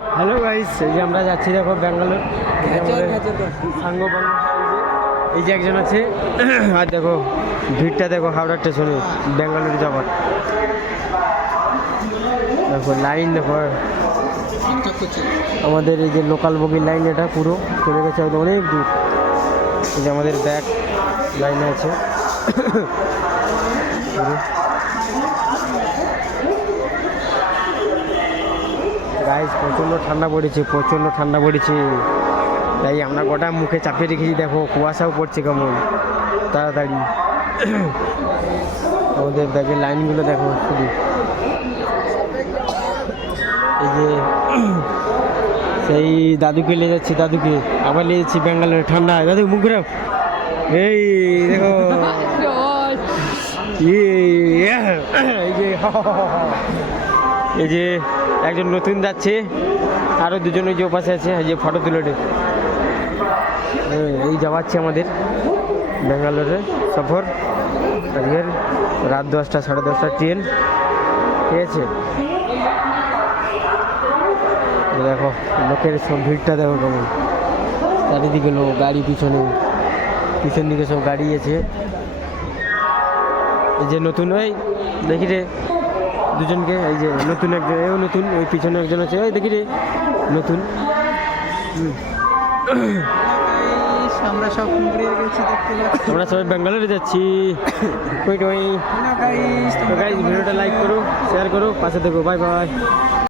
Hello guys, এই যে আমরা যাচ্ছি দেখো ব্যাঙ্গালোর। সাঙ্গ এই যে একজন আছে আর দেখো ভিড়টা দেখো হাওড়া স্টেশনে ব্যাঙ্গালোর যাবার। দেখো লাইন দেখো, আমাদের এই যে লোকাল বগির লাইন এটা পুরো চলে গেছে অনেক দূর। এই যে আমাদের ব্যাক লাইনে আছে গাইস। প্রচণ্ড ঠান্ডা পড়েছে, প্রচণ্ড ঠান্ডা পড়েছে, তাই আমরা গোটা মুখে চাপিয়ে রেখেছি। দেখো কুয়াশাও পড়ছে কেমন তাড়াতাড়ি। আমাদের ব্যাগের লাইনগুলো দেখো শুধু। এই যে সেই দাদুকে নিয়ে যাচ্ছি, দাদুকে আবার নিয়ে যাচ্ছি ব্যাঙ্গালোরে ঠান্ডায়। দাদু মুখ ঘুরাও, এই দেখো এই যে একজন নতুন যাচ্ছে, আরও দুজন ওই যে পাশে আছে, এই যে ফটো তুলে। এই যাওয়াচ্ছে আমাদের ব্যাঙ্গালোরে সফর। আজকের রাত 10টা 10:30 ট্রেন, ঠিক আছে। দেখো লোকের সব ভিড়টা দেখো কেমন, চারিদিকে লোক, গাড়ি পিছন দিকে সব গাড়ি আছে। এই যে নতুন ওই দেখি রে দুজনকে, এই যে নতুন একজন, এও নতুন, ওই পিছনে একজন আছে, ওই দেখি রে নতুন। আমরা সবাই ব্যাঙ্গালোরে যাচ্ছি। ভিডিওটা লাইক করো, শেয়ার করো, পাশে দেখো। Bye bye.